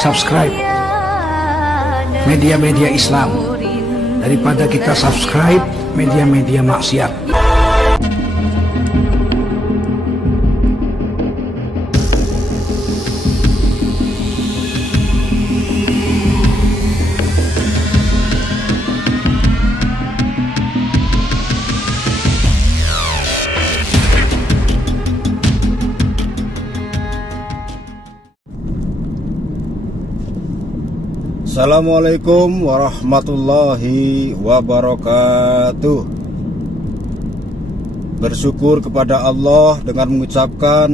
subscribe media-media Islam daripada kita subscribe media-media maksiat. Assalamualaikum warahmatullahi wabarakatuh. Bersyukur kepada Allah dengan mengucapkan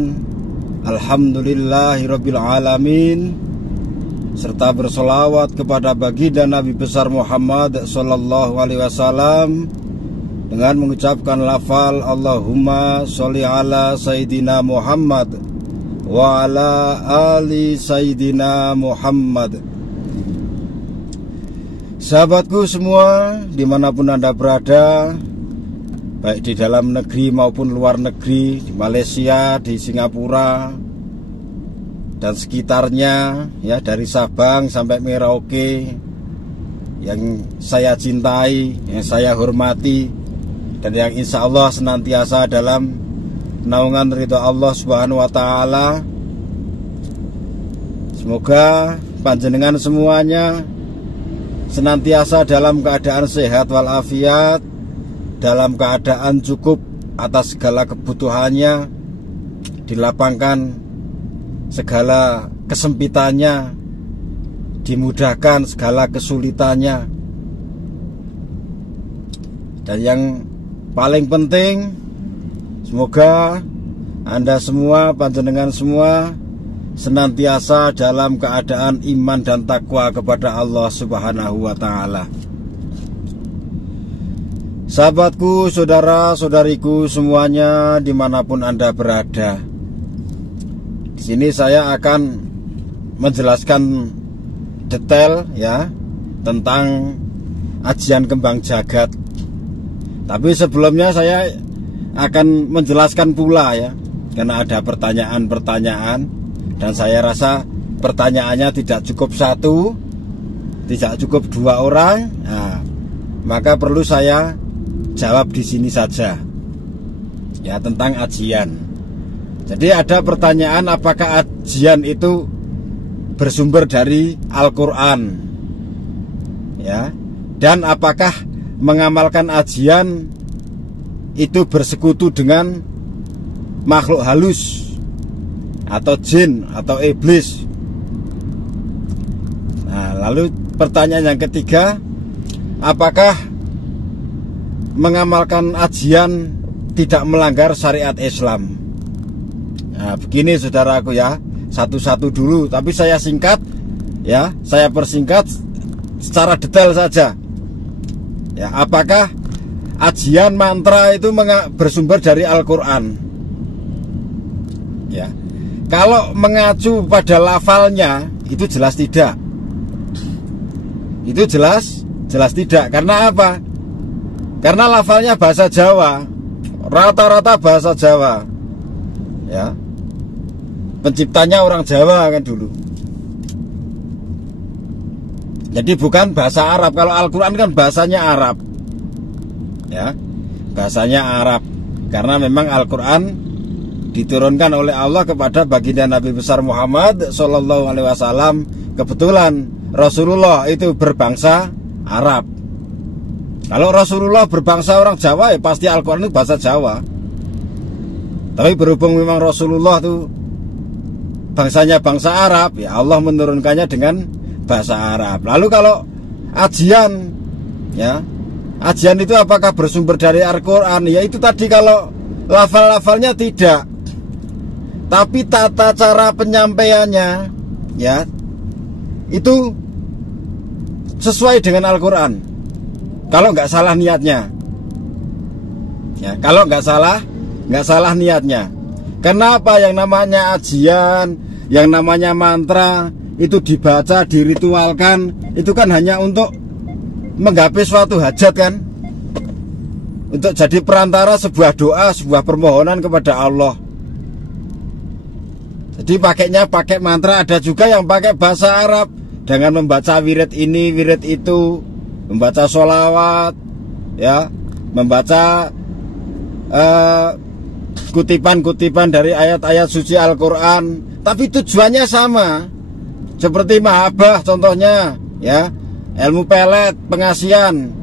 Alhamdulillahirabbil alamin, serta bersolawat kepada baginda Nabi besar Muhammad sallallahu alaihi wasallam dengan mengucapkan lafal Allahumma sholli ala Sayyidina Muhammad wa ala ali Sayyidina Muhammad. Sahabatku semua, dimanapun Anda berada, baik di dalam negeri maupun luar negeri, di Malaysia, di Singapura, dan sekitarnya, ya, dari Sabang sampai Merauke, yang saya cintai, yang saya hormati, dan yang insya Allah senantiasa dalam naungan ridho Allah Subhanahu wa Ta'ala. Semoga panjenengan semuanya senantiasa dalam keadaan sehat walafiat, dalam keadaan cukup atas segala kebutuhannya, dilapangkan segala kesempitannya, dimudahkan segala kesulitannya. Dan yang paling penting, semoga Anda semua, panjenengan semua, senantiasa dalam keadaan iman dan takwa kepada Allah Subhanahu wa Ta'ala. Sahabatku, saudara-saudariku semuanya, dimanapun Anda berada, di sini saya akan menjelaskan detail, ya, tentang ajian kembang jagat. Tapi sebelumnya saya akan menjelaskan pula, ya, karena ada pertanyaan-pertanyaan. Dan saya rasa pertanyaannya tidak cukup satu, tidak cukup dua orang, nah, maka perlu saya jawab di sini saja, ya, tentang ajian. Jadi ada pertanyaan, apakah ajian itu bersumber dari Al-Quran, ya, dan apakah mengamalkan ajian itu bersekutu dengan makhluk halus atau jin atau iblis. Nah, lalu pertanyaan yang ketiga, apakah mengamalkan ajian tidak melanggar syariat Islam? Nah, begini saudaraku, ya, satu-satu dulu, tapi saya singkat, ya, saya persingkat secara detail saja. Ya, apakah ajian mantra itu bersumber dari Al-Quran? Ya, kalau mengacu pada lafalnya, itu jelas tidak. Itu jelas tidak. Karena apa? Karena lafalnya bahasa Jawa, rata-rata bahasa Jawa, ya. Penciptanya orang Jawa kan dulu. Jadi bukan bahasa Arab. Kalau Al-Quran kan bahasanya Arab, ya, bahasanya Arab. Karena memang Al-Quran diturunkan oleh Allah kepada baginda Nabi besar Muhammad sallallahu alaihi wasallam. Kebetulan Rasulullah itu berbangsa Arab. Kalau Rasulullah berbangsa orang Jawa, ya pasti Al-Quran itu bahasa Jawa. Tapi berhubung memang Rasulullah itu bangsanya bangsa Arab, ya Allah menurunkannya dengan bahasa Arab. Lalu kalau ajian, ya, ajian itu apakah bersumber dari Al-Quran? Ya itu tadi, kalau lafal-lafalnya tidak, tapi tata cara penyampaiannya, ya, itu sesuai dengan Al-Quran. Kalau nggak salah niatnya, ya, kalau nggak salah niatnya. Kenapa yang namanya ajian, yang namanya mantra itu dibaca, diritualkan, itu kan hanya untuk menggapai suatu hajat, kan, untuk jadi perantara sebuah doa, sebuah permohonan kepada Allah. Jadi pakainya pakai mantra. Ada juga yang pakai bahasa Arab dengan membaca wirid ini, wirid itu, membaca sholawat, ya, membaca kutipan-kutipan dari ayat-ayat suci Al-Quran. Tapi tujuannya sama, seperti mahabbah contohnya, ya, ilmu pelet, pengasian.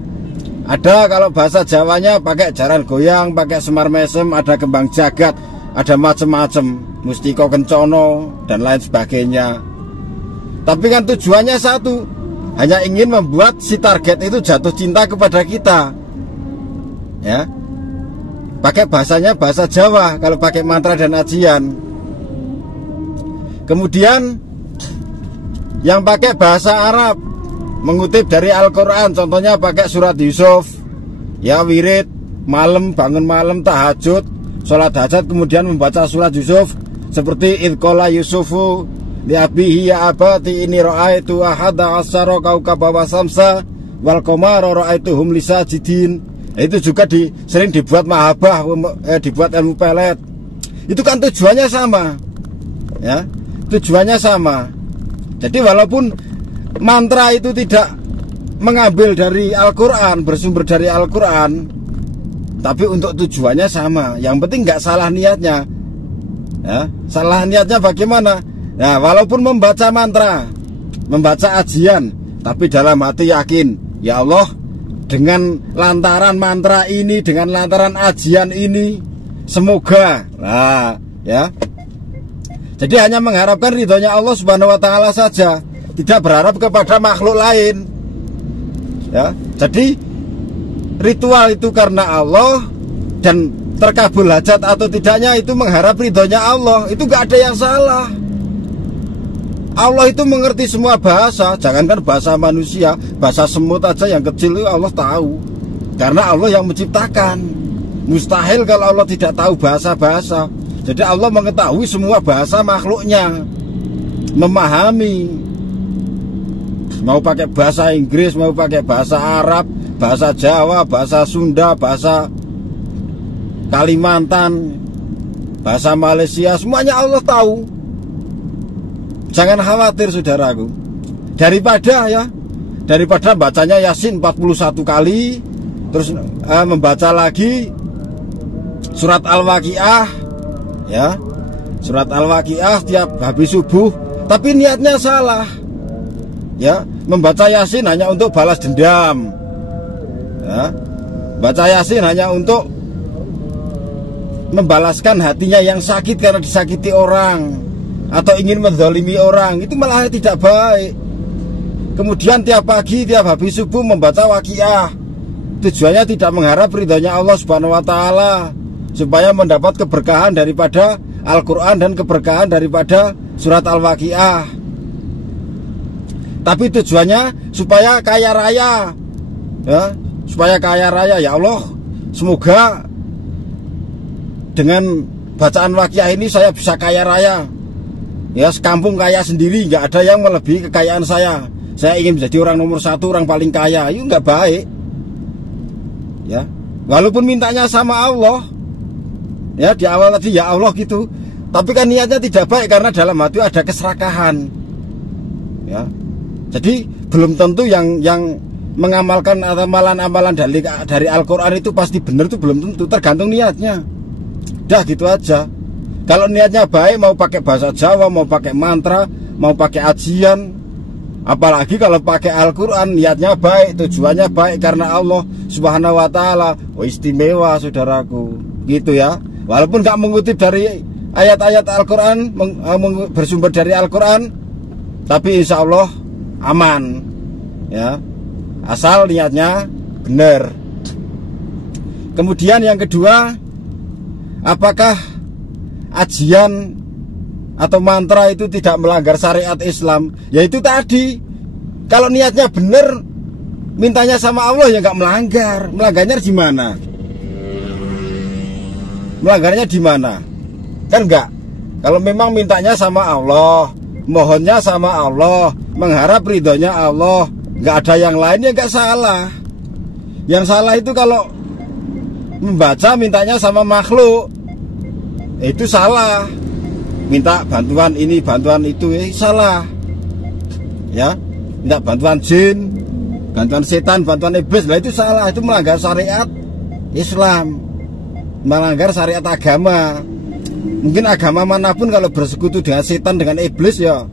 Ada kalau bahasa Jawanya pakai jaran goyang, pakai semar mesem, ada kembang jagat, ada macam-macam, mustiko kencono dan lain sebagainya. Tapi kan tujuannya satu, hanya ingin membuat si target itu jatuh cinta kepada kita, ya. Pakai bahasanya bahasa Jawa kalau pakai mantra dan ajian. Kemudian yang pakai bahasa Arab mengutip dari Al-Quran, contohnya pakai surat Yusuf, ya, wirid malam, bangun malam, tahajud, sholat hajat, kemudian membaca surat Yusuf seperti idqala Yusufu li abihi ya abati ini ra'aitu ahada asyara kaukaba wa samsa wal qamara ra'aituhum lisajidin. Itu juga sering dibuat mahabbah, dibuat ilmu pelet. Itu kan tujuannya sama, ya, tujuannya sama. Jadi walaupun mantra itu tidak mengambil dari Al-Quran, bersumber dari Al-Quran, tapi untuk tujuannya sama. Yang penting nggak salah niatnya, ya. Salah niatnya bagaimana? Nah, walaupun membaca mantra, membaca ajian, tapi dalam hati yakin, ya Allah, dengan lantaran mantra ini, dengan lantaran ajian ini, semoga, nah, ya. Jadi hanya mengharapkan ridhonya Allah Subhanahu wa Ta'ala saja, tidak berharap kepada makhluk lain, ya. Jadi ritual itu karena Allah, dan terkabul hajat atau tidaknya itu mengharap ridhonya Allah. Itu nggak ada yang salah. Allah itu mengerti semua bahasa, jangankan bahasa manusia, bahasa semut aja yang kecil itu Allah tahu, karena Allah yang menciptakan. Mustahil kalau Allah tidak tahu bahasa-bahasa. Jadi Allah mengetahui semua bahasa makhluknya, memahami. Mau pakai bahasa Inggris, mau pakai bahasa Arab, bahasa Jawa, bahasa Sunda, bahasa Kalimantan, bahasa Malaysia, semuanya Allah tahu. Jangan khawatir saudaraku. Daripada bacanya Yasin 41 kali, terus membaca lagi surat Al-Waqiah, ya, surat Al-Waqiah tiap habis subuh, tapi niatnya salah, ya. Membaca Yasin hanya untuk balas dendam, ya. Baca Yasin hanya untuk membalaskan hatinya yang sakit karena disakiti orang, atau ingin menzalimi orang. Itu malah tidak baik. Kemudian tiap pagi, tiap habis subuh membaca Waqiah, tujuannya tidak mengharap ridhonya Allah Subhanahu wa Ta'ala, supaya mendapat keberkahan daripada Al-Quran dan keberkahan daripada surat Al-Waqiah. Tapi tujuannya supaya kaya raya, ya, supaya kaya raya. Ya Allah, semoga dengan bacaan Waqiah ini saya bisa kaya raya, ya, sekampung kaya sendiri, nggak ada yang melebihi kekayaan saya. Saya ingin menjadi orang nomor 1, orang paling kaya. Itu nggak baik, ya. Walaupun mintanya sama Allah, ya, di awal tadi ya Allah gitu, tapi kan niatnya tidak baik karena dalam hati ada keserakahan, ya. Jadi belum tentu yang mengamalkan amalan-amalan dari Al-Quran itu pasti benar, itu belum tentu, tergantung niatnya. Dah gitu aja. Kalau niatnya baik, mau pakai bahasa Jawa, mau pakai mantra, mau pakai ajian, apalagi kalau pakai Al-Quran, niatnya baik, tujuannya baik karena Allah Subhanahu wa Ta'ala, oh, istimewa saudaraku, gitu ya. Walaupun nggak mengutip dari ayat-ayat Al-Quran, bersumber dari Al-Quran, tapi insya Allah aman, ya, asal niatnya benar. Kemudian yang kedua, apakah ajian atau mantra itu tidak melanggar syariat Islam? Yaitu tadi, kalau niatnya benar, mintanya sama Allah, ya nggak melanggar. Melanggarnya di mana? Melanggarnya di mana? Kan enggak. Kalau memang mintanya sama Allah, mohonnya sama Allah, mengharap ridhonya Allah, nggak ada yang lain, ya nggak salah. Yang salah itu kalau membaca mintanya sama makhluk, itu salah. minta bantuan ini, bantuan itu, salah. Ya, minta bantuan jin, bantuan setan, bantuan iblis, lah itu salah, itu melanggar syariat Islam, melanggar syariat agama. Mungkin agama manapun kalau bersekutu dengan setan, dengan iblis ya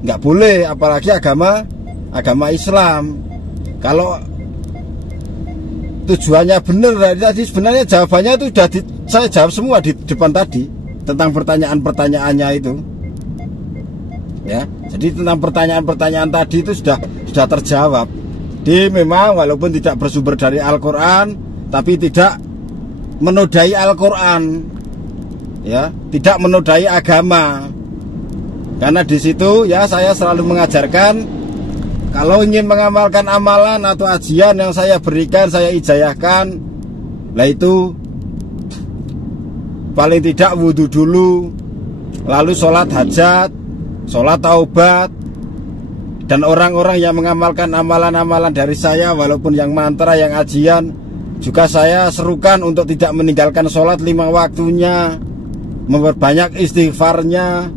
nggak boleh, apalagi agama Islam. Kalau tujuannya benar, tadi sebenarnya jawabannya itu sudah saya jawab semua di depan tadi tentang pertanyaan-pertanyaannya itu. Ya, jadi tentang pertanyaan-pertanyaan tadi itu sudah terjawab. Jadi memang walaupun tidak bersumber dari Al-Quran, tapi tidak menodai Al-Quran, ya, tidak menodai agama. Karena di situ ya saya selalu mengajarkan, kalau ingin mengamalkan amalan atau ajian yang saya berikan, saya ijayahkan, lah itu paling tidak wudhu dulu, lalu sholat hajat, sholat taubat. Dan orang-orang yang mengamalkan amalan-amalan dari saya, walaupun yang mantra, yang ajian, juga saya serukan untuk tidak meninggalkan sholat 5 waktunya, memperbanyak istighfarnya,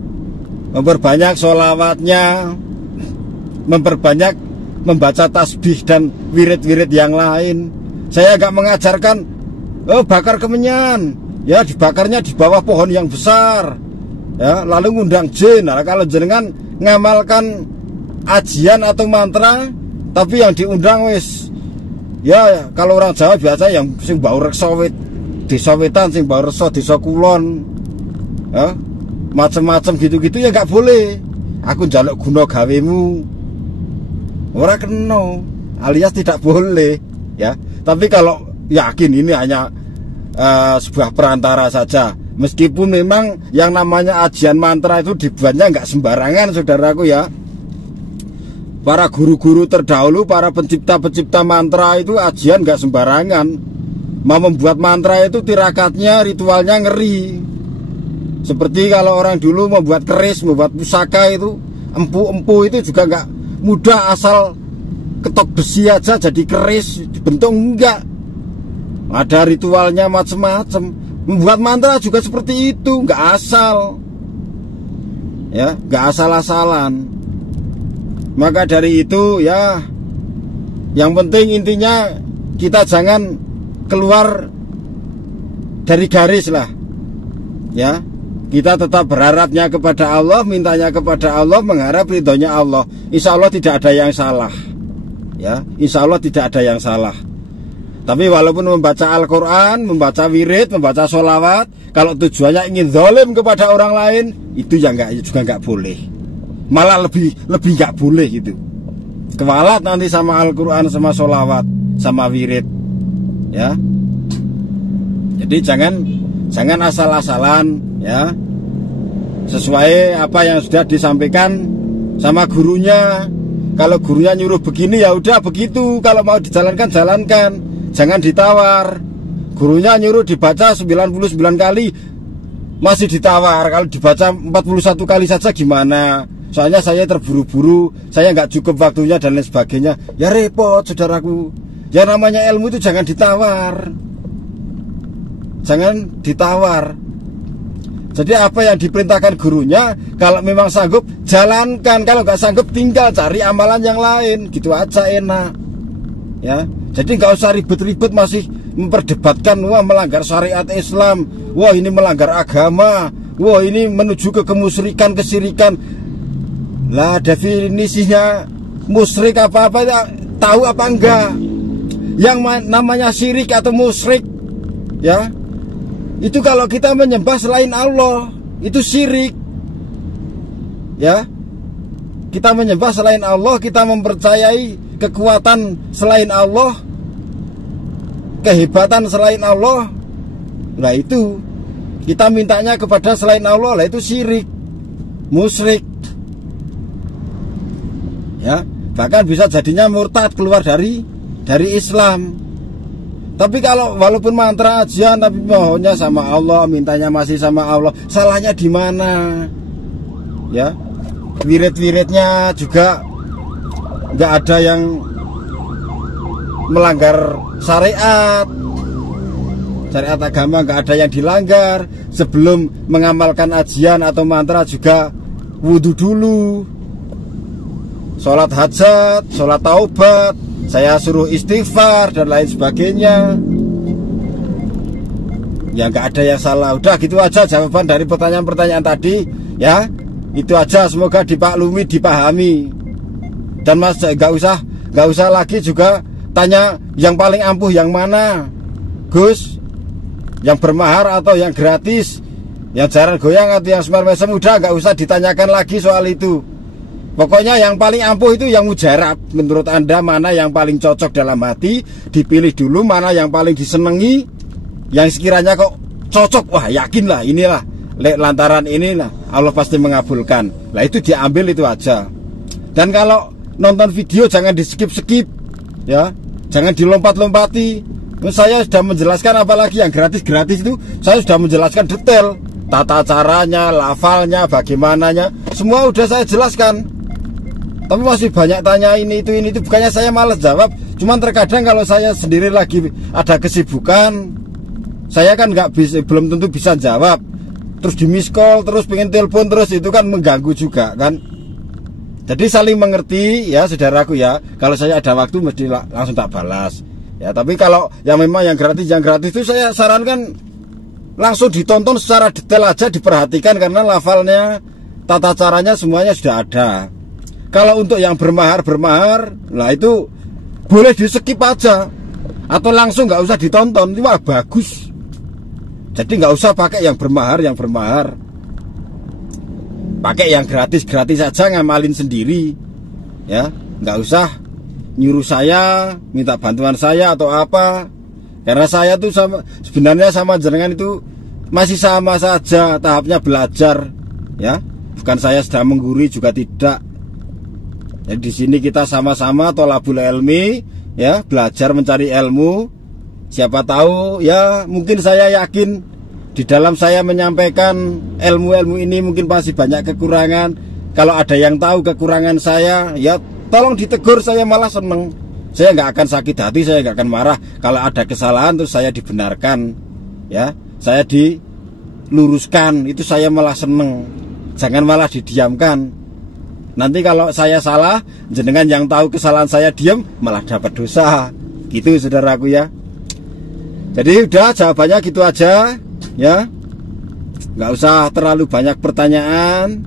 memperbanyak sholawatnya, memperbanyak membaca tasbih dan wirid-wirid yang lain. Saya agak mengajarkan, bakar kemenyan, ya dibakarnya di bawah pohon yang besar, ya, lalu ngundang jin. Nah, kalau jenengan ngamalkan ajian atau mantra, tapi yang diundang wis, ya kalau orang Jawa biasa yang sing bau reksa wit, desa wetan, sing bau reksa desa kulon, ya, macam-macam gitu-gitu, ya nggak boleh. Aku njaluk guna gawemu, ora kena, alias tidak boleh, ya. Tapi kalau yakin ini hanya sebuah perantara saja, meskipun memang yang namanya ajian mantra itu dibuatnya nggak sembarangan, saudaraku, ya. Para guru-guru terdahulu, para pencipta-pencipta mantra itu ajian nggak sembarangan. Mau membuat mantra itu tirakatnya, ritualnya ngeri. Seperti kalau orang dulu membuat keris, membuat pusaka itu, empu-empu itu juga nggak mudah asal ketok besi aja jadi keris dibentuk, enggak. Ada ritualnya macam-macam. Membuat mantra juga seperti itu, nggak asal, ya, nggak asal-asalan. Maka dari itu, ya, yang penting intinya kita jangan keluar dari garis lah, ya. Kita tetap berharapnya kepada Allah, mintanya kepada Allah, mengharap ridhonya Allah. Insya Allah tidak ada yang salah, ya, insya Allah tidak ada yang salah. Tapi walaupun membaca Al-Quran, membaca wirid, membaca sholawat, kalau tujuannya ingin zalim kepada orang lain, itu ya juga nggak boleh. Malah lebih nggak boleh gitu. Kewalat nanti sama Al-Quran, sama sholawat, sama wirid, ya. Jadi jangan asal-asalan, ya. Sesuai apa yang sudah disampaikan sama gurunya. Kalau gurunya nyuruh begini, ya udah begitu. Kalau mau dijalankan, jalankan. Jangan ditawar. Gurunya nyuruh dibaca 99 kali, masih ditawar. Kalau dibaca 41 kali saja gimana? Soalnya saya terburu-buru, saya nggak cukup waktunya dan lain sebagainya. Ya repot, saudaraku. Ya namanya ilmu itu jangan ditawar. Jangan ditawar. Jadi apa yang diperintahkan gurunya, kalau memang sanggup jalankan, kalau nggak sanggup tinggal cari amalan yang lain, gitu aja enak, ya. Jadi nggak usah ribet-ribet masih memperdebatkan, wah melanggar syariat Islam, wah ini melanggar agama, wah ini menuju ke kemusyrikan, kesirikan. Lah definisinya musyrik apa-apa ya, tahu apa enggak? Yang namanya syirik atau musyrik, ya, itu kalau kita menyembah selain Allah, itu syirik, ya. Kita menyembah selain Allah, kita mempercayai kekuatan selain Allah, kehebatan selain Allah. Nah itu kita mintanya kepada selain Allah, lah itu syirik, musyrik, ya. Bahkan bisa jadinya murtad, keluar dari Islam. Tapi kalau walaupun mantra ajian, tapi mohonnya sama Allah, mintanya masih sama Allah, salahnya di mana? Ya, wirid-wiridnya juga nggak ada yang melanggar syariat. syariat agama nggak ada yang dilanggar. Sebelum mengamalkan ajian atau mantra juga wudhu dulu, sholat hajat, sholat taubat, saya suruh istighfar dan lain sebagainya. Ya nggak ada yang salah. Udah gitu aja jawaban dari pertanyaan-pertanyaan tadi ya. Itu aja, semoga dipaklumi, dipahami. Dan Mas nggak usah lagi juga tanya yang paling ampuh yang mana, Gus, yang bermahar atau yang gratis, yang jaran goyang atau yang semar mesem. Udah nggak usah ditanyakan lagi soal itu. Pokoknya yang paling ampuh itu yang mujarab. Menurut Anda mana yang paling cocok dalam hati, dipilih dulu mana yang paling disenangi, yang sekiranya kok cocok, wah yakinlah inilah, lantaran inilah Allah pasti mengabulkan. Lah itu diambil itu aja. Dan kalau nonton video jangan di skip-skip ya, jangan dilompat-lompati. Saya sudah menjelaskan, apalagi yang gratis-gratis itu saya sudah menjelaskan detail, tata caranya, lafalnya, bagaimananya, semua udah saya jelaskan. Tapi masih banyak tanya ini itu. Bukannya saya malas jawab, cuman terkadang kalau saya sendiri lagi ada kesibukan, saya kan belum tentu bisa jawab. Terus di miss call, terus pengen telepon terus, itu kan mengganggu juga kan. Jadi saling mengerti ya saudaraku ya. Kalau saya ada waktu mesti langsung tak balas ya. Tapi kalau yang memang yang gratis itu saya sarankan langsung ditonton secara detail aja, diperhatikan, karena lafalnya, tata caranya semuanya sudah ada. Kalau untuk yang bermahar, lah itu boleh di skip aja, atau langsung nggak usah ditonton, itu mah bagus. Jadi nggak usah pakai yang bermahar, pakai yang gratis aja, ngamalin sendiri ya. Nggak usah nyuruh saya, minta bantuan saya atau apa, karena saya tuh sebenarnya sama jenengan itu masih sama saja, tahapnya belajar ya. Bukan saya sedang menggurui, juga tidak. Jadi di sini kita sama-sama tholabul ilmi ya, belajar mencari ilmu. Siapa tahu ya, mungkin saya yakin di dalam saya menyampaikan ilmu-ilmu ini mungkin masih banyak kekurangan. Kalau ada yang tahu kekurangan saya, ya tolong ditegur, saya malah seneng. Saya nggak akan sakit hati, saya nggak akan marah. Kalau ada kesalahan terus saya dibenarkan ya, saya diluruskan, itu saya malah seneng. Jangan malah didiamkan. Nanti kalau saya salah, jenengan yang tahu kesalahan saya diam, malah dapat dosa. Gitu saudaraku ya. Jadi udah, jawabannya gitu aja ya. Nggak usah terlalu banyak pertanyaan.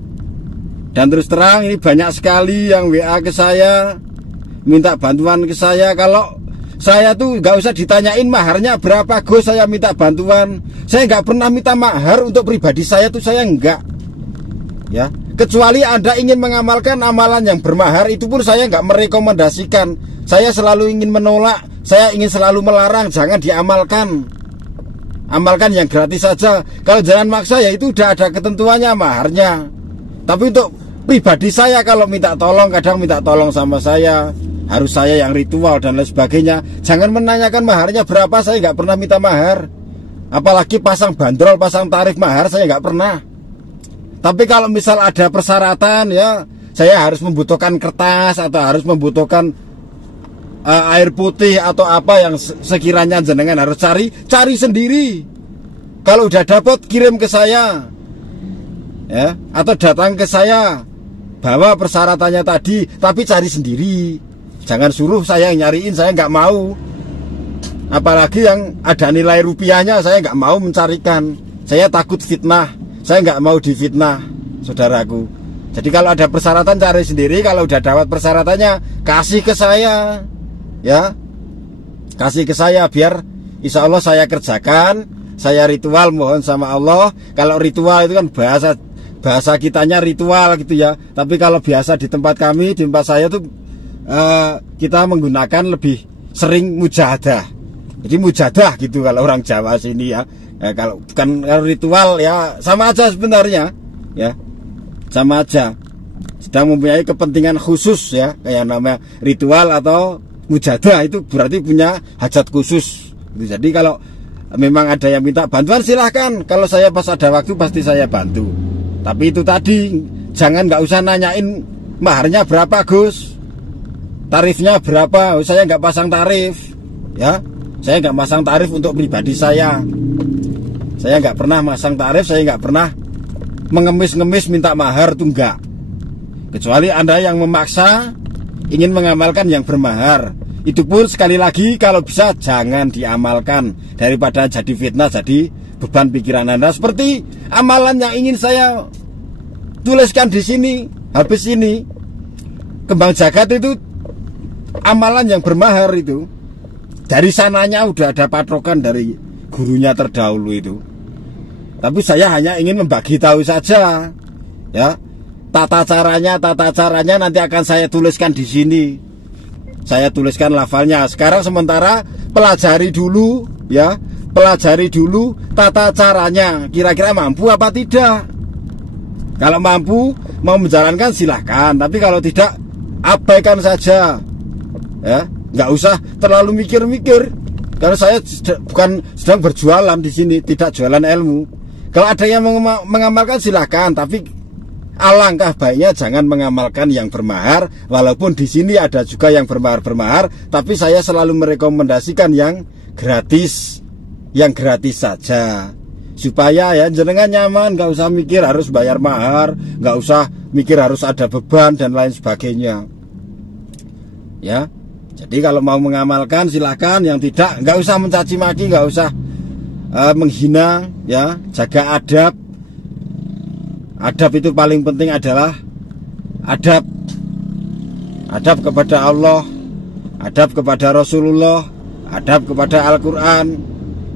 Dan terus terang ini banyak sekali yang WA ke saya, minta bantuan ke saya. Kalau saya tuh nggak usah ditanyain maharnya berapa, Gus, saya minta bantuan. Saya nggak pernah minta mahar untuk pribadi saya tuh, saya enggak ya. Kecuali Anda ingin mengamalkan amalan yang bermahar, itu pun saya nggak merekomendasikan. Saya selalu ingin menolak, saya ingin selalu melarang, jangan diamalkan. Amalkan yang gratis saja. Kalau jangan maksa ya itu udah ada ketentuannya maharnya. Tapi untuk pribadi saya kalau minta tolong, kadang minta tolong sama saya, harus saya yang ritual dan lain sebagainya. Jangan menanyakan maharnya berapa, saya nggak pernah minta mahar. Apalagi pasang bandrol, pasang tarif mahar, saya nggak pernah. Tapi kalau misal ada persyaratan ya, saya harus membutuhkan kertas atau harus membutuhkan air putih atau apa yang sekiranya jenengan harus cari sendiri. Kalau udah dapat kirim ke saya ya, atau datang ke saya bawa persyaratannya tadi, tapi cari sendiri. Jangan suruh saya nyariin, saya nggak mau. Apalagi yang ada nilai rupiahnya, saya nggak mau mencarikan. Saya takut fitnah. Saya nggak mau difitnah, saudaraku. Jadi kalau ada persyaratan cari sendiri. Kalau udah dapat persyaratannya kasih ke saya, ya, kasih ke saya biar insya Allah saya kerjakan. Saya ritual mohon sama Allah. Kalau ritual itu kan bahasa kitanya ritual gitu ya. Tapi kalau biasa di tempat kami, di tempat saya tuh kita menggunakan lebih sering mujahadah. Jadi mujahadah gitu kalau orang Jawa sini ya. Kalau bukan ritual ya sama aja sebenarnya ya, sama aja, sedang mempunyai kepentingan khusus ya, kayak namanya ritual atau mujahadah itu berarti punya hajat khusus. Jadi kalau memang ada yang minta bantuan silahkan, kalau saya pas ada waktu pasti saya bantu. Tapi itu tadi, jangan nggak usah nanyain maharnya berapa, Gus, tarifnya berapa. Saya nggak pasang tarif ya, saya nggak pasang tarif untuk pribadi saya. Saya nggak pernah masang tarif, saya nggak pernah mengemis-ngemis minta mahar, itu enggak. Kecuali Anda yang memaksa ingin mengamalkan yang bermahar. Itu pun sekali lagi kalau bisa jangan diamalkan, daripada jadi fitnah, jadi beban pikiran Anda. Seperti amalan yang ingin saya tuliskan di sini, habis ini kembang jagat itu amalan yang bermahar itu. Dari sananya udah ada patokan dari gurunya terdahulu itu. Tapi saya hanya ingin membagi tahu saja, ya. Tata caranya nanti akan saya tuliskan di sini. Saya tuliskan lafalnya. Sekarang sementara pelajari dulu, ya. Pelajari dulu tata caranya. Kira-kira mampu apa tidak? Kalau mampu mau menjalankan silahkan. Tapi kalau tidak, abaikan saja. Ya, nggak usah terlalu mikir-mikir. Karena saya bukan sedang berjualan di sini, tidak jualan ilmu. Kalau ada yang mengamalkan silahkan, tapi alangkah baiknya jangan mengamalkan yang bermahar. Walaupun di sini ada juga yang bermahar, tapi saya selalu merekomendasikan yang gratis saja, supaya ya jenengan nyaman, nggak usah mikir harus bayar mahar, nggak usah mikir harus ada beban dan lain sebagainya. Ya, jadi kalau mau mengamalkan silahkan, yang tidak nggak usah mencaci maki, nggak usah menghina, ya, jaga adab. Adab itu paling penting adalah adab kepada Allah, adab kepada Rasulullah, adab kepada Al-Quran,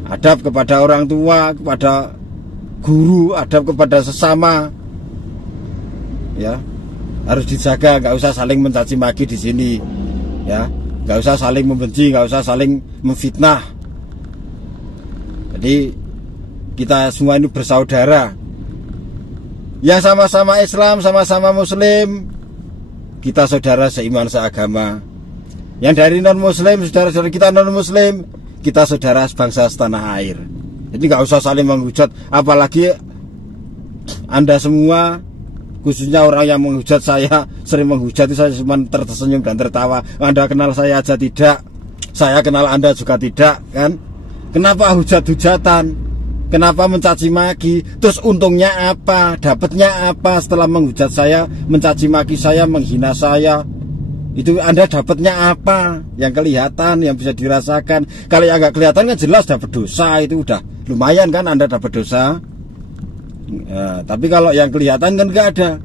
adab kepada orang tua, kepada guru, adab kepada sesama. Ya, harus dijaga, nggak usah saling mencaci maki di sini. Ya, nggak usah saling membenci, nggak usah saling memfitnah. Jadi kita semua ini bersaudara. Yang sama-sama Islam, sama-sama Muslim, kita saudara seiman seagama. Yang dari non-Muslim, saudara-saudara kita non-Muslim, kita saudara sebangsa setanah air. Jadi nggak usah saling menghujat. Apalagi Anda semua, khususnya orang yang menghujat saya, sering menghujat itu saya cuma tersenyum dan tertawa. Anda kenal saya aja tidak, saya kenal Anda juga tidak, kan? Kenapa hujat-hujatan? Kenapa mencaci maki? Terus untungnya apa? Dapatnya apa setelah menghujat saya, mencaci maki saya, menghina saya? Itu Anda dapatnya apa? Yang kelihatan, yang bisa dirasakan. Kalau yang nggak kelihatan kan jelas dapat dosa, itu udah lumayan kan Anda dapat dosa. Ya, tapi kalau yang kelihatan kan nggak ada.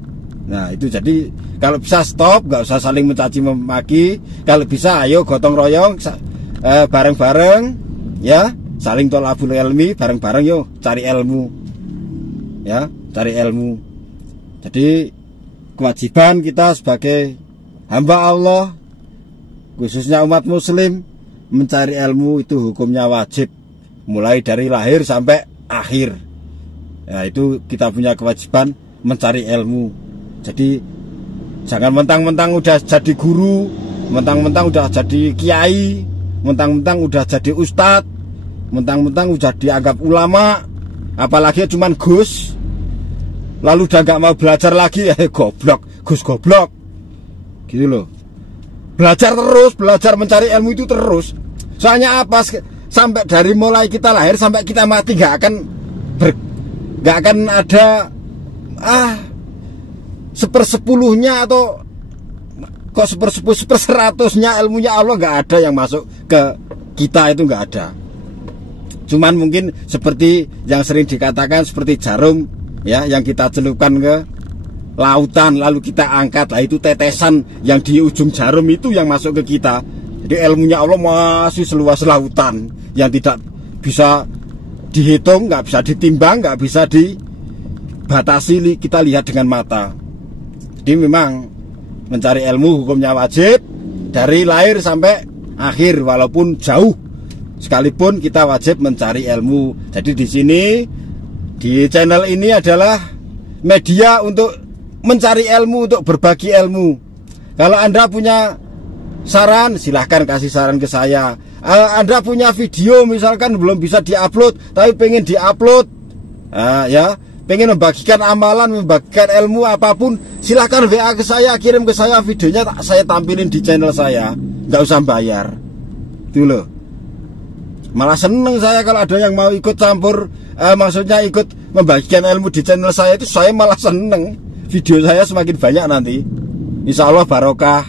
Nah itu jadi kalau bisa stop, nggak usah saling mencaci maki. Kalau bisa ayo gotong royong, bareng-bareng, ya. Saling tolabul ilmi, bareng-bareng yuk cari ilmu. Ya, cari ilmu. Jadi kewajiban kita sebagai hamba Allah, khususnya umat muslim, mencari ilmu itu hukumnya wajib, mulai dari lahir sampai akhir. Ya, itu kita punya kewajiban mencari ilmu. Jadi jangan mentang-mentang udah jadi guru, mentang-mentang udah jadi kiai, mentang-mentang udah jadi ustadz, mentang-mentang udah dianggap ulama, apalagi cuman Gus, lalu udah nggak mau belajar lagi, goblok, Gus goblok, gitu loh. Belajar terus, belajar mencari ilmu itu terus. Soalnya apa? Sampai dari mulai kita lahir sampai kita mati nggak akan ada sepersepuluhnya atau kok seperseratusnya ilmunya Allah, nggak ada yang masuk ke kita, itu nggak ada. Cuman mungkin seperti yang sering dikatakan seperti jarum, ya, yang kita celupkan ke lautan lalu kita angkat, lah itu tetesan yang di ujung jarum itu yang masuk ke kita. Jadi ilmunya Allah masih seluas lautan yang tidak bisa dihitung, nggak bisa ditimbang, nggak bisa dibatasi kita lihat dengan mata. Jadi memang mencari ilmu hukumnya wajib dari lahir sampai akhir, walaupun jauh sekalipun kita wajib mencari ilmu. Jadi di sini di channel ini adalah media untuk mencari ilmu, untuk berbagi ilmu. Kalau Anda punya saran, silahkan kasih saran ke saya. Anda punya video misalkan belum bisa diupload tapi pengen diupload, ya, pengen membagikan amalan, membagikan ilmu apapun, silahkan WA ke saya, kirim ke saya videonya, saya tampilin di channel saya, nggak usah bayar. Itu loh. Malah seneng saya kalau ada yang mau ikut campur, maksudnya ikut membagikan ilmu di channel saya, itu saya malah seneng. Video saya semakin banyak nanti, insya Allah barokah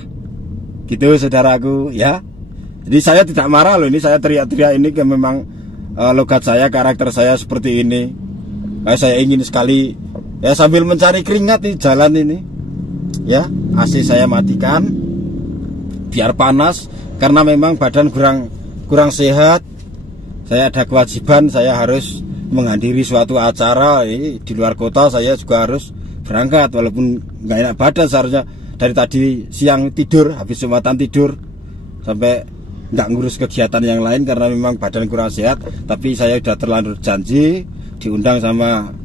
gitu saudaraku ya. Jadi saya tidak marah loh, ini saya teriak-teriak ini ke memang logat saya, karakter saya seperti ini. Saya ingin sekali ya sambil mencari keringat di jalan ini ya. AC saya matikan biar panas karena memang badan kurang sehat. Saya ada kewajiban, saya harus menghadiri suatu acara di luar kota. Saya juga harus berangkat walaupun nggak enak badan, seharusnya dari tadi siang tidur, habis Jumatan tidur sampai nggak ngurus kegiatan yang lain karena memang badan kurang sehat. Tapi saya sudah terlanjur janji diundang sama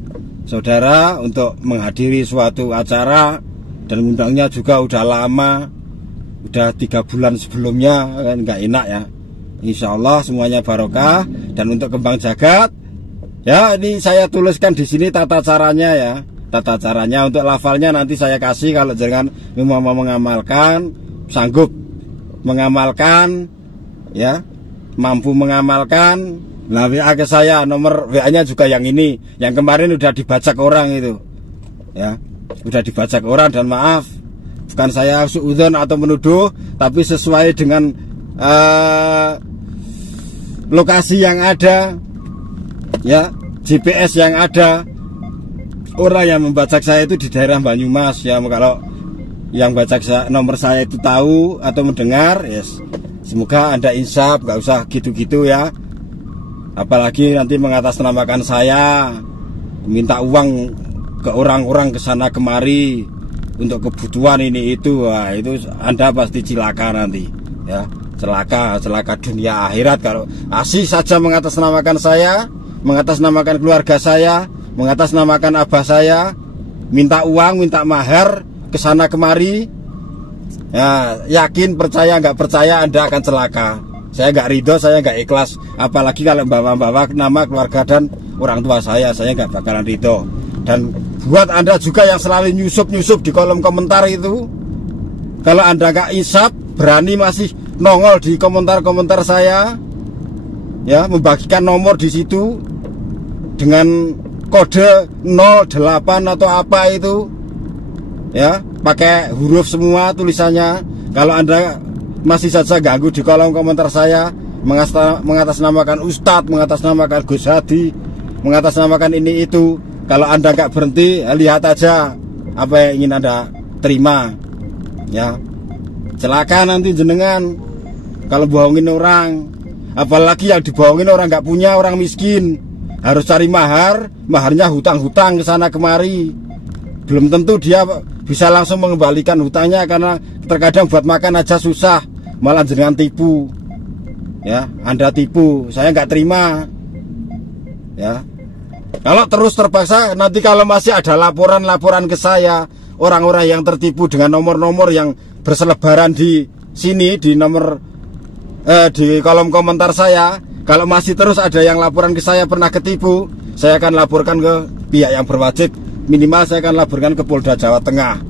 saudara untuk menghadiri suatu acara, dan undangnya juga udah lama, udah 3 bulan sebelumnya, kan nggak enak ya. Insya Allah semuanya barokah. Dan untuk kembang jagat ya, ini saya tuliskan di sini tata caranya ya. Tata caranya untuk lafalnya nanti saya kasih, kalau jangan mau mengamalkan, sanggup mengamalkan ya, mampu mengamalkan, nah WA ke saya, nomor WA-nya juga yang ini, yang kemarin udah dibacak orang itu ya, udah dibacak orang. Dan maaf, bukan saya suudzon atau menuduh, tapi sesuai dengan lokasi yang ada ya, GPS yang ada, orang yang membacak saya itu di daerah Banyumas ya. Kalau yang bacak nomor saya itu tahu atau mendengar, yes, semoga Anda insaf, gak usah gitu-gitu ya. Apalagi nanti mengatasnamakan saya, minta uang ke orang-orang kesana kemari untuk kebutuhan ini itu, wah itu Anda pasti cilaka nanti ya. Celaka dunia akhirat kalau asih saja mengatasnamakan saya, mengatasnamakan keluarga saya, mengatasnamakan abah saya, minta uang, minta mahar kesana kemari ya. Yakin, percaya nggak percaya, Anda akan celaka. Saya nggak ridho, saya nggak ikhlas. Apalagi kalau bawa nama keluarga dan orang tua saya nggak bakalan ridho. Dan buat Anda juga yang selalu nyusup di kolom komentar itu, kalau Anda nggak isap, berani masih nongol di komentar saya ya, membagikan nomor di situ dengan kode 08 atau apa itu ya, pakai huruf semua tulisannya. Kalau Anda masih saja ganggu di kolom komentar saya, mengatasnamakan Ustadz, mengatasnamakan Gus Hadi, mengatasnamakan ini itu, kalau Anda nggak berhenti, lihat aja apa yang ingin Anda terima ya. Celaka nanti jenengan kalau bohongin orang. Apalagi yang dibohongin orang nggak punya, orang miskin, harus cari maharnya hutang-hutang ke sana kemari. Belum tentu dia bisa langsung mengembalikan hutangnya, karena terkadang buat makan aja susah, malah jenengan tipu ya. Anda tipu, saya nggak terima ya. Kalau terus terpaksa, nanti kalau masih ada laporan ke saya, orang-orang yang tertipu dengan nomor-nomor yang berselebaran di sini, di nomor di kolom komentar saya, kalau masih terus ada yang laporan ke saya pernah ketipu, saya akan laporkan ke pihak yang berwajib. Minimal saya akan laporkan ke Polda Jawa Tengah.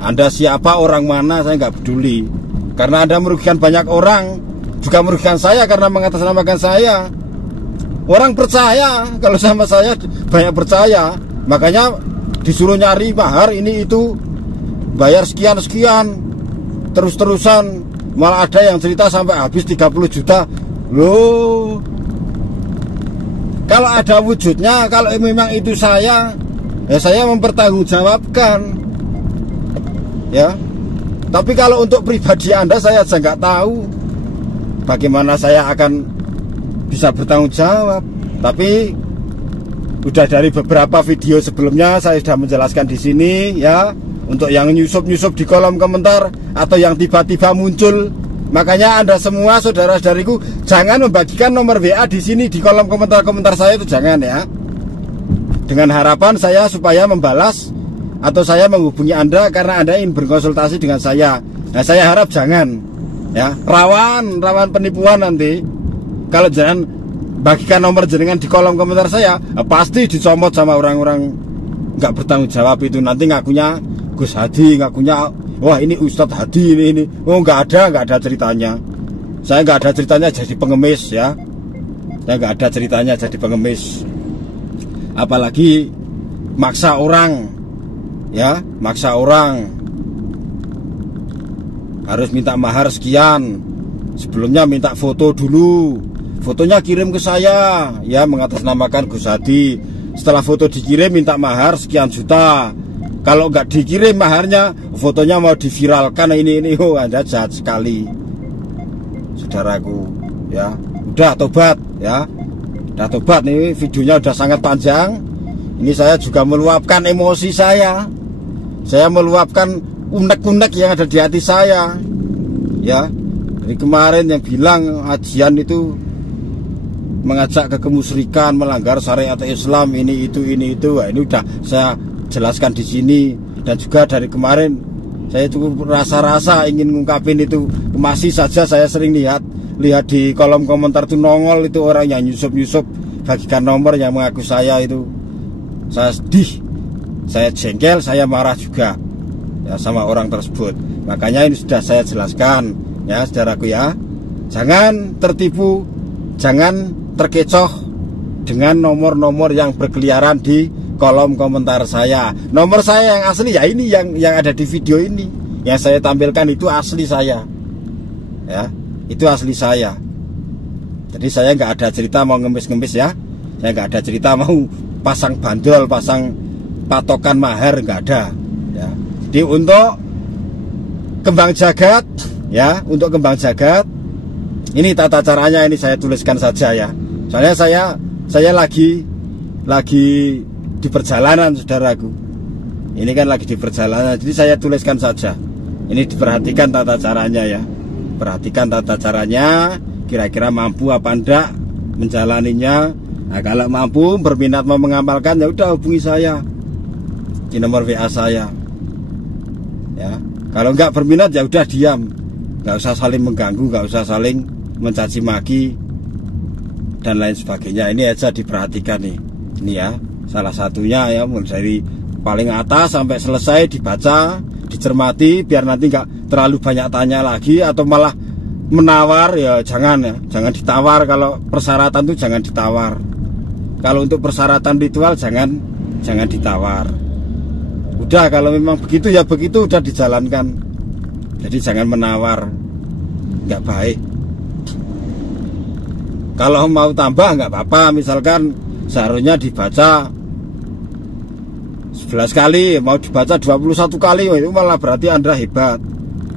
Anda siapa, orang mana, saya nggak peduli, karena Anda merugikan banyak orang, juga merugikan saya karena mengatasnamakan saya. Orang percaya kalau sama saya, banyak percaya, makanya disuruh nyari mahar ini itu, bayar sekian terus-terusan. Malah ada yang cerita sampai habis 30 juta loh. Kalau ada wujudnya, kalau memang itu saya, ya saya mempertanggungjawabkan ya. Tapi kalau untuk pribadi Anda, saya aja nggak tahu bagaimana saya akan bisa bertanggung jawab. Tapi udah dari beberapa video sebelumnya saya sudah menjelaskan di sini ya. Untuk yang nyusup di kolom komentar atau yang tiba-tiba muncul, makanya Anda semua saudara-saudariku jangan membagikan nomor WA di sini di kolom komentar saya, itu jangan ya. Dengan harapan saya supaya membalas atau saya menghubungi Anda karena Anda ingin berkonsultasi dengan saya. Nah, saya harap jangan ya, rawan penipuan nanti. Kalau jangan bagikan nomor jenengan di kolom komentar saya, pasti dicomot sama orang-orang nggak bertanggung jawab itu. Nanti ngakunya Gus Hadi, ngakunya wah ini Ustadz Hadi ini. Oh nggak ada ceritanya. Saya nggak ada ceritanya jadi pengemis ya. Saya nggak ada ceritanya jadi pengemis. Apalagi maksa orang, ya, maksa orang harus minta mahar sekian. Sebelumnya minta foto dulu, fotonya kirim ke saya, ya, mengatasnamakan Gus Hadi. Setelah foto dikirim minta mahar sekian juta. Kalau nggak dikirim maharnya, fotonya mau diviralkan, ini oh, Anda jahat sekali, saudaraku, ya. Udah tobat, ya, udah tobat. Nih videonya udah sangat panjang. Ini saya juga meluapkan emosi saya meluapkan unek-unek yang ada di hati saya, ya. Dari kemarin yang bilang ajian itu mengajak ke kemusyrikan, melanggar syariat Islam, ini itu. Nah, ini udah saya jelaskan di sini. Dan juga dari kemarin saya cukup rasa-rasa ingin ngungkapin itu. Masih saja saya sering lihat di kolom komentar itu nongol itu orang yang nyusup bagikan nomor yang mengaku saya itu. Saya sedih, saya jengkel, saya marah juga, ya, sama orang tersebut. Makanya ini sudah saya jelaskan, ya, saudaraku, ya. Jangan tertipu, jangan terkecoh dengan nomor-nomor yang berkeliaran di kolom komentar saya. Nomor saya yang asli ya ini yang ada di video ini. Yang saya tampilkan itu asli saya, ya, itu asli saya. Jadi saya nggak ada cerita mau ngemis-ngemis, ya. Saya nggak ada cerita mau pasang bandrol, pasang patokan mahar, nggak ada, ya. Jadi untuk kembang jagat, ya, untuk kembang jagat ini tata caranya, ini saya tuliskan saja, ya. Soalnya saya lagi di perjalanan, saudaraku. Ini kan lagi di perjalanan, jadi saya tuliskan saja. Ini diperhatikan tata caranya, ya. Perhatikan tata caranya, kira-kira mampu apa enggak menjalaninya. Nah, kalau mampu, berminat mau mengamalkan, ya udah hubungi saya di nomor WA saya, ya. Kalau enggak berminat, ya udah diam, nggak usah saling mengganggu, nggak usah saling mencaci maki dan lain sebagainya. Ini aja diperhatikan nih, ini, ya, salah satunya, ya, mulai dari paling atas sampai selesai dibaca, dicermati, biar nanti nggak terlalu banyak tanya lagi atau malah menawar, ya jangan, ya, jangan ditawar. Kalau persyaratan tuh jangan ditawar. Kalau untuk persyaratan ritual jangan ditawar. Udah, kalau memang begitu ya begitu, udah dijalankan. Jadi jangan menawar, nggak baik. Kalau mau tambah nggak apa-apa, misalkan seharusnya dibaca 11 kali, mau dibaca 21 kali, itu malah berarti Anda hebat.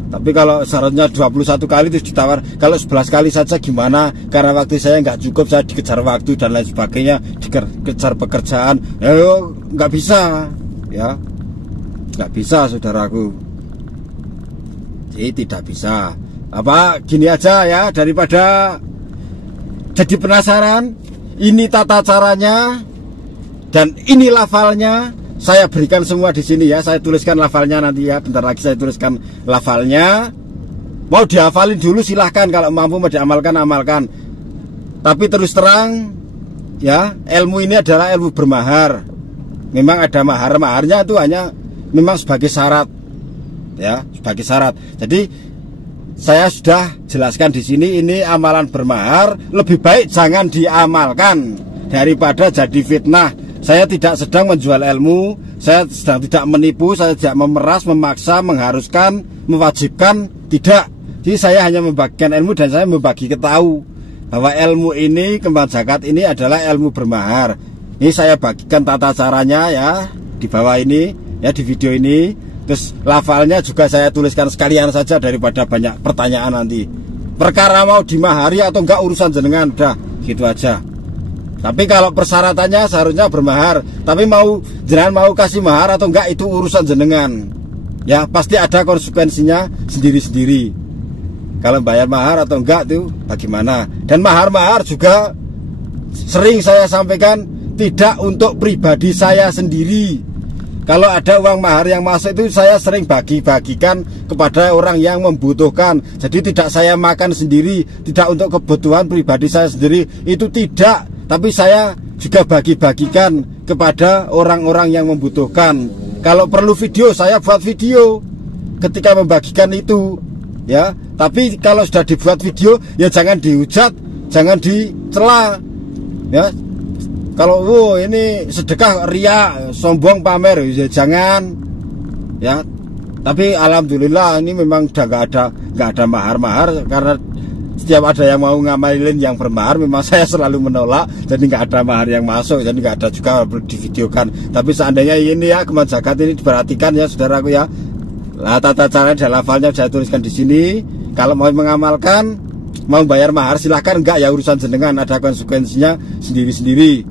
Tapi kalau seharusnya 21 kali terus ditawar, kalau 11 kali saja gimana? Karena waktu saya nggak cukup, saya dikejar waktu dan lain sebagainya, dikejar pekerjaan, ya nggak bisa, ya, nggak bisa, saudaraku. Jadi tidak bisa. Apa, gini aja, ya, daripada jadi penasaran, ini tata caranya dan ini lafalnya. Saya berikan semua di sini, ya. Saya tuliskan lafalnya nanti, ya. Bentar lagi saya tuliskan lafalnya. Mau dihafalin dulu silahkan, kalau mampu mau diamalkan, amalkan. Tapi terus terang, ya, ilmu ini adalah ilmu bermahar. Memang ada mahar-maharnya, itu hanya memang sebagai syarat, ya, sebagai syarat. Jadi saya sudah jelaskan di sini, ini amalan bermahar lebih baik jangan diamalkan daripada jadi fitnah. Saya tidak sedang menjual ilmu, saya sedang tidak menipu, saya tidak memeras, memaksa, mengharuskan, mewajibkan, tidak. Jadi saya hanya membagikan ilmu dan saya membagi tahu bahwa ilmu ini, kembang zakat ini adalah ilmu bermahar. Ini saya bagikan tata caranya, ya, di bawah ini, ya, di video ini. Terus lafalnya juga saya tuliskan sekalian saja daripada banyak pertanyaan nanti. Perkara mau dimahari atau enggak urusan jenengan, udah gitu aja. Tapi kalau persyaratannya seharusnya bermahar, tapi jenengan mau kasih mahar atau enggak itu urusan jenengan, ya, pasti ada konsekuensinya sendiri-sendiri. Kalau bayar mahar atau enggak itu bagaimana. Dan mahar-mahar juga sering saya sampaikan tidak untuk pribadi saya sendiri. Kalau ada uang mahar yang masuk itu saya sering bagi-bagikan kepada orang yang membutuhkan. Jadi tidak saya makan sendiri, tidak untuk kebutuhan pribadi saya sendiri, itu tidak. Tapi saya juga bagi-bagikan kepada orang-orang yang membutuhkan. Kalau perlu video, saya buat video ketika membagikan itu, ya. Tapi kalau sudah dibuat video, ya jangan dihujat, jangan dicela, Ya, kalau ini sedekah ria, sombong pamer, ya jangan. Ya, tapi alhamdulillah ini memang udah nggak ada mahar-mahar, karena setiap ada yang mau ngamalin yang bermahar, memang saya selalu menolak. Jadi nggak ada mahar yang masuk, jadi nggak ada juga divideokan. Tapi seandainya ini ya Keman Zakat ini diperhatikan ya saudaraku ya. Lah tata cara dan lafalnya saya tuliskan di sini. Kalau mau mengamalkan, mau bayar mahar silahkan, enggak ya urusan jenengan, ada konsekuensinya sendiri-sendiri.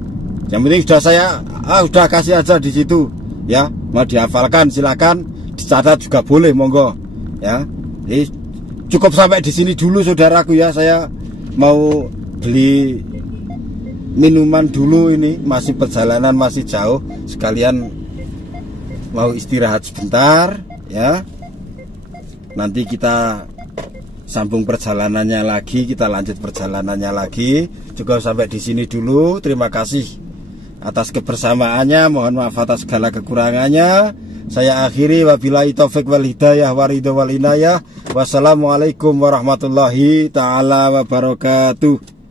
Yang penting sudah saya sudah kasih aja di situ ya. Mau dihafalkan silahkan, dicatat juga boleh, monggo ya. Jadi cukup sampai di sini dulu saudaraku ya. Saya mau beli minuman dulu, ini masih perjalanan masih jauh, sekalian mau istirahat sebentar ya. Nanti kita sambung perjalanannya lagi, kita lanjut perjalanannya lagi. Cukup sampai di sini dulu. Terima kasih atas kebersamaannya. Mohon maaf atas segala kekurangannya. Saya akhiri, wabillahi taufik wal hidayah wa ridho wal inayah. Wassalamualaikum warahmatullahi taala wabarakatuh.